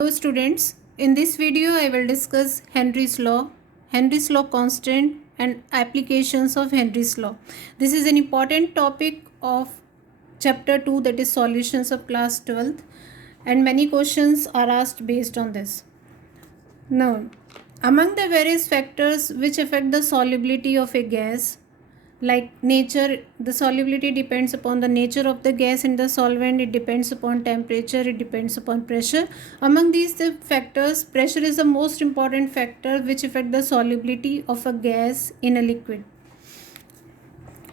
Hello students, in this video I will discuss Henry's law constant and applications of Henry's law. This is an important topic of chapter 2, that is solutions of class 12th, and many questions are asked based on this. Now, among the various factors which affect the solubility of a gas, like nature, the solubility depends upon the nature of the gas and the solvent, it depends upon temperature, it depends upon pressure. Among these factors, pressure is the most important factor which affect the solubility of a gas in a liquid.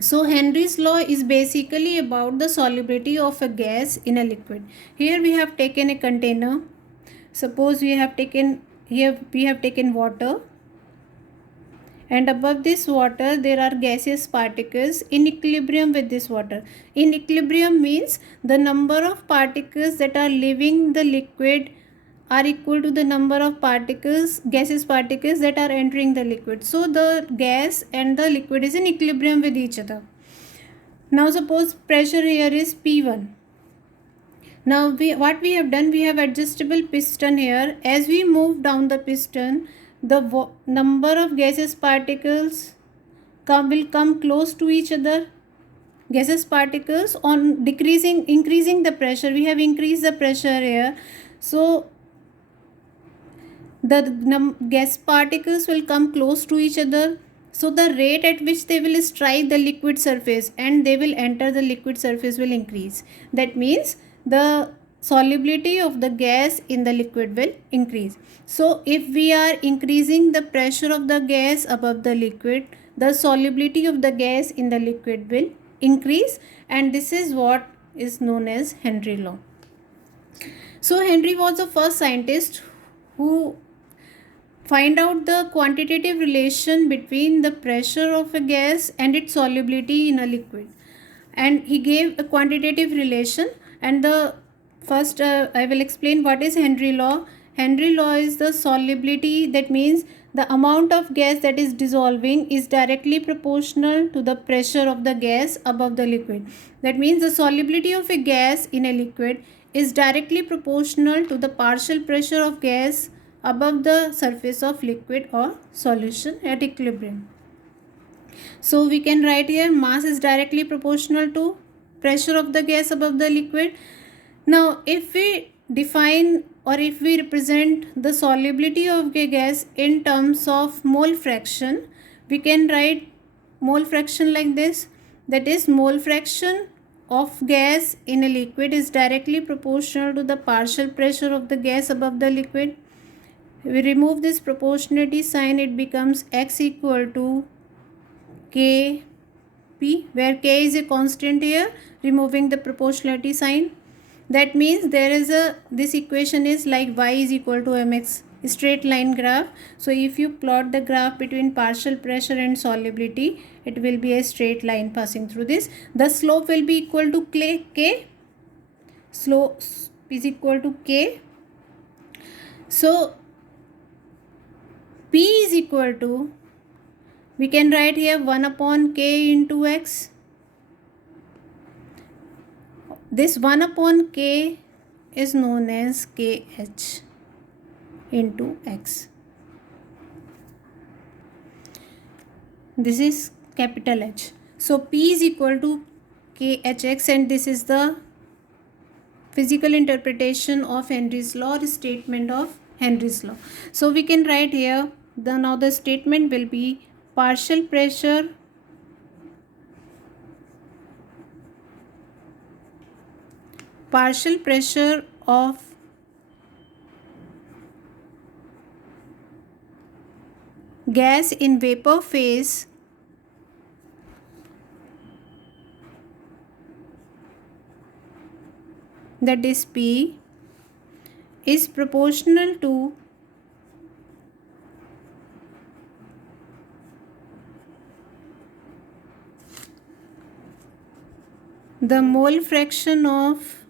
So Henry's law is basically about the solubility of a gas in a liquid. Here we have taken a container. Suppose we have taken water, and above this water there are gaseous particles in equilibrium with this water. In equilibrium means the number of particles that are leaving the liquid are equal to the number of gaseous particles that are entering the liquid. So the gas and the liquid is in equilibrium with each other. Now suppose pressure here is P1. Now what we have done, we have adjustable piston here. As we move down the piston, the number of gaseous particles will come close to each other. Gaseous particles on increasing the pressure. We have increased the pressure here. So the gas particles will come close to each other. So the rate at which they will strike the liquid surface and they will enter the liquid surface will increase. That means the solubility of the gas in the liquid will increase. So if we are increasing the pressure of the gas above the liquid, the solubility of the gas in the liquid will increase, and this is what is known as Henry law. So Henry was the first scientist who find out the quantitative relation between the pressure of a gas and its solubility in a liquid, and he gave a quantitative relation. And the first I will explain what is Henry law. Henry law is the solubility, that means the amount of gas that is dissolving is directly proportional to the pressure of the gas above the liquid. That means the solubility of a gas in a liquid is directly proportional to the partial pressure of gas above the surface of liquid or solution at equilibrium. So we can write here mass is directly proportional to pressure of the gas above the liquid. Now if we define or if we represent the solubility of a gas in terms of mole fraction, we can write mole fraction like this. That is, mole fraction of gas in a liquid is directly proportional to the partial pressure of the gas above the liquid. We remove this proportionality sign, it becomes x equal to Kp, where K is a constant here, removing the proportionality sign. That means this equation is like y is equal to mx, straight line graph. So if you plot the graph between partial pressure and solubility, it will be a straight line passing through this. The slope will be equal to K. Slope is equal to K. So P is equal to, we can write here 1 upon K into X. This 1 upon K is known as KH into X. This is capital H. So P is equal to KHX, and this is the physical interpretation of Henry's law or statement of Henry's law. So we can write here, now the statement will be partial pressure of gas in vapor phase that is P is proportional to the mole fraction of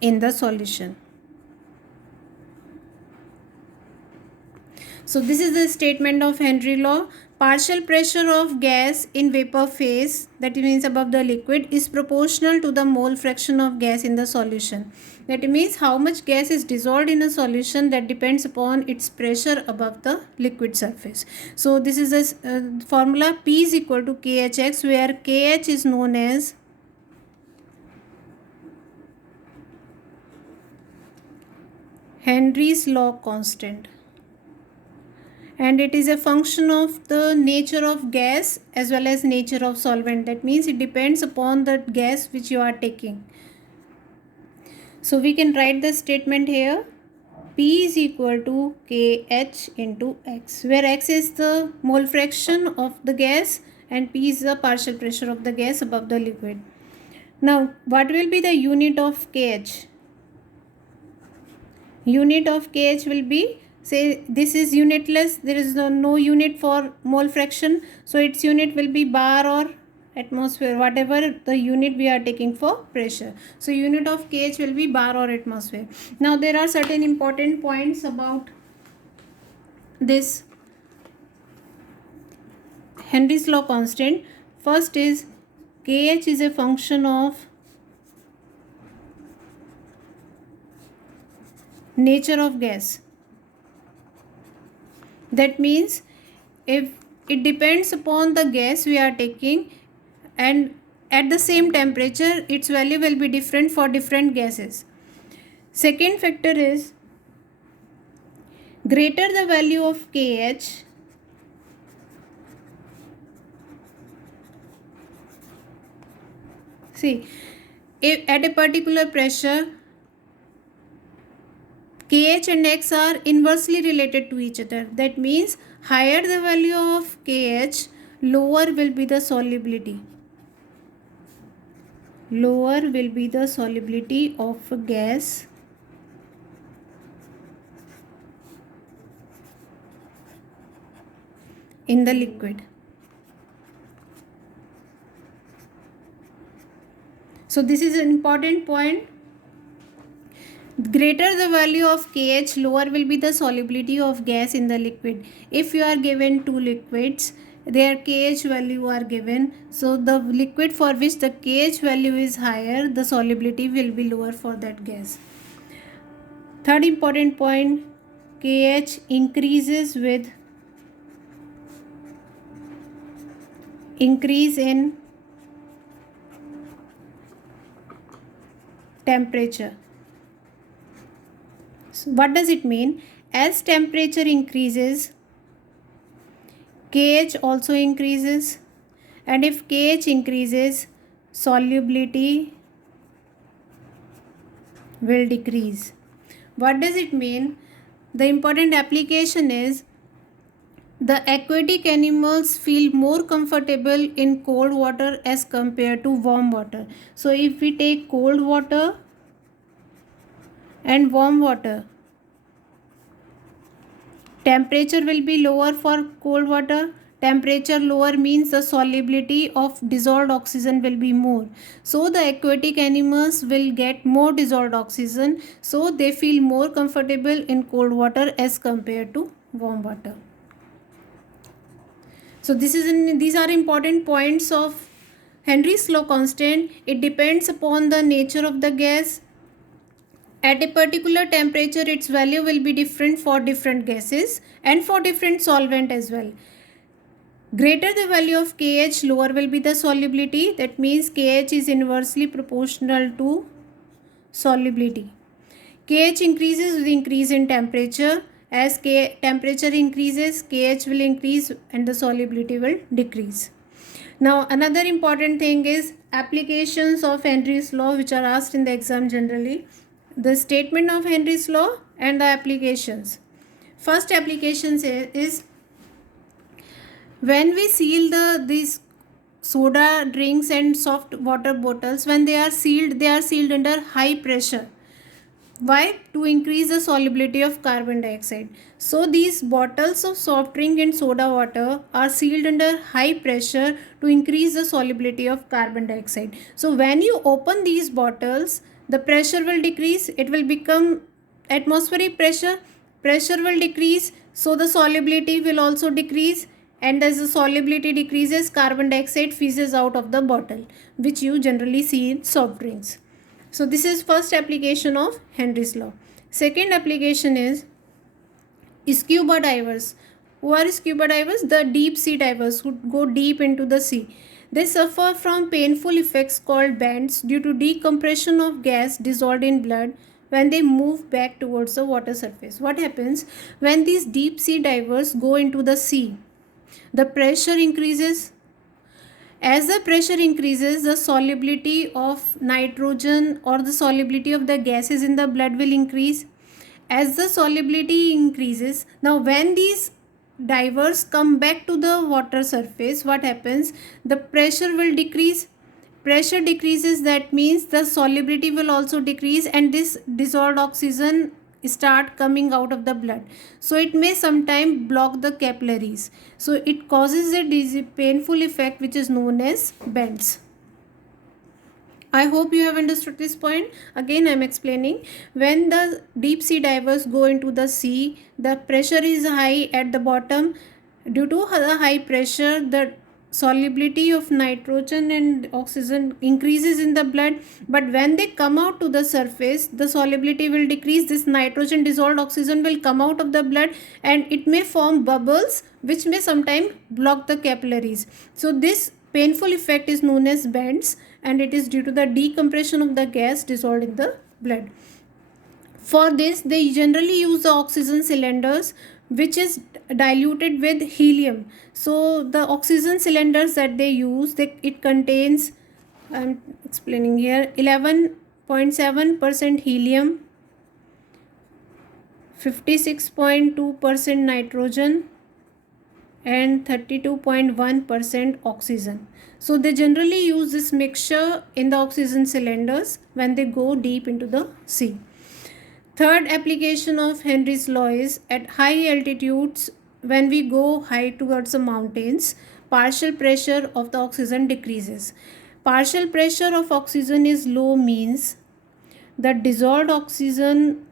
in the solution. So this is the statement of Henry law. Partial pressure of gas in vapor phase, that means above the liquid, is proportional to the mole fraction of gas in the solution. That means how much gas is dissolved in a solution, that depends upon its pressure above the liquid surface. So this is a formula P is equal to KHX, where KH is known as Henry's law constant, and it is a function of the nature of gas as well as nature of solvent. That means it depends upon the gas which you are taking. So we can write the statement here, P is equal to KH into X, where X is the mole fraction of the gas and P is the partial pressure of the gas above the liquid. Now what will be the unit of KH? Unit of KH will be, say this is unitless, there is no unit for mole fraction, so its unit will be bar or atmosphere, whatever the unit we are taking for pressure. So unit of KH will be bar or atmosphere. Now there are certain important points about this Henry's law constant. First is KH is a function of nature of gas. That means if it depends upon the gas we are taking, and at the same temperature its value will be different for different gases. Second factor is greater the value of KH, see, if at a particular pressure KH and X are inversely related to each other. That means higher the value of KH, lower will be the solubility. Lower will be the solubility of a gas in the liquid. So this is an important point. Greater the value of KH, lower will be the solubility of gas in the liquid. If you are given two liquids, their KH value are given, so the liquid for which the KH value is higher, the solubility will be lower for that gas. Third important point, KH increases with increase in temperature. So what does it mean? As temperature increases, KH also increases, and if KH increases, solubility will decrease. What does it mean? The important application is the aquatic animals feel more comfortable in cold water as compared to warm water. So if we take cold water and warm water, temperature will be lower for cold water. Temperature lower means the solubility of dissolved oxygen will be more. So the aquatic animals will get more dissolved oxygen. So they feel more comfortable in cold water as compared to warm water. So these are important points of Henry's law constant. It depends upon the nature of the gas. At a particular temperature, its value will be different for different gases and for different solvent as well. Greater the value of KH, lower will be the solubility. That means KH is inversely proportional to solubility. KH increases with increase in temperature. As temperature increases, KH will increase and the solubility will decrease. Now another important thing is applications of Henry's law, which are asked in the exam generally. The statement of Henry's law and the applications. First application is when we seal these soda drinks and soft water bottles, when they are sealed under high pressure. Why? To increase the solubility of carbon dioxide. So these bottles of soft drink and soda water are sealed under high pressure to increase the solubility of carbon dioxide. So when you open these bottles, the pressure will decrease. It will become atmospheric pressure. Pressure will decrease. so the solubility will also decrease, and as the solubility decreases, carbon dioxide fizzes out of the bottle, which you generally see in soft drinks. So this is first application of Henry's law. Second application is scuba divers. Who are scuba divers? The deep sea divers who go deep into the sea. They suffer from painful effects called bends due to decompression of gas dissolved in blood when they move back towards the water surface. What happens when these deep sea divers go into the sea? The pressure increases. As the pressure increases, the solubility of nitrogen or the solubility of the gases in the blood will increase. As the solubility increases, now when these divers come back to the water surface, what happens? The pressure will decrease. Pressure decreases, that means the solubility will also decrease, and this dissolved oxygen start coming out of the blood, so it may sometime block the capillaries, so it causes a painful effect which is known as bends. I hope you have understood this point. Again, I am explaining. When the deep sea divers go into the sea, the pressure is high at the bottom. Due to the high pressure, the solubility of nitrogen and oxygen increases in the blood, but when they come out to the surface, the solubility will decrease. This nitrogen dissolved oxygen will come out of the blood, and it may form bubbles which may sometimes block the capillaries. So this painful effect is known as bends, and it is due to the decompression of the gas dissolved in the blood. For this, they generally use the oxygen cylinders which is diluted with helium. So the oxygen cylinders that they use, it contains, I am explaining here, 11.7% helium, 56.2% nitrogen, and 32.1% oxygen. So they generally use this mixture in the oxygen cylinders when they go deep into the sea. Third application of Henry's law is at high altitudes, when we go high towards the mountains, partial pressure of the oxygen decreases. Partial pressure of oxygen is low means the dissolved oxygen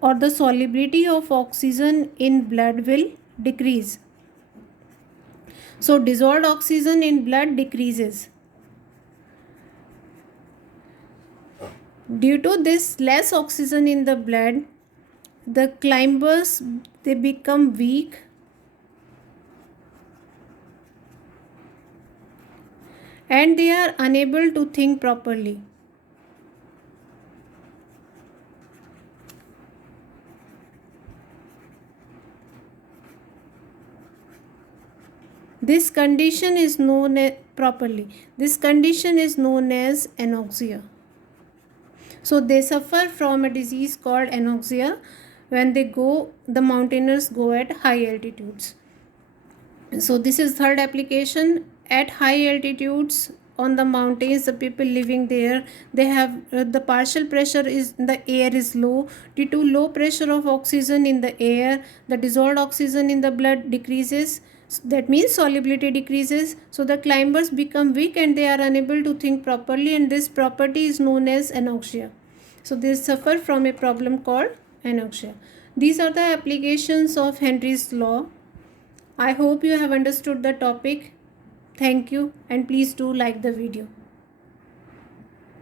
or the solubility of oxygen in blood will decrease. So dissolved oxygen in blood decreases. Due to this less oxygen in the blood, the climbers, they become weak and they are unable to think properly. This condition is known as anoxia. So they suffer from a disease called anoxia when the mountaineers go at high altitudes. So this is third application. At high altitudes on the mountains, the people living there, they have the partial pressure is in the air is low. Due to low pressure of oxygen in the air, the dissolved oxygen in the blood decreases. So that means solubility decreases. So the climbers become weak and they are unable to think properly, and this property is known as anoxia. So they suffer from a problem called anoxia. These are the applications of Henry's law. I hope you have understood the topic. Thank you, and please do like the video.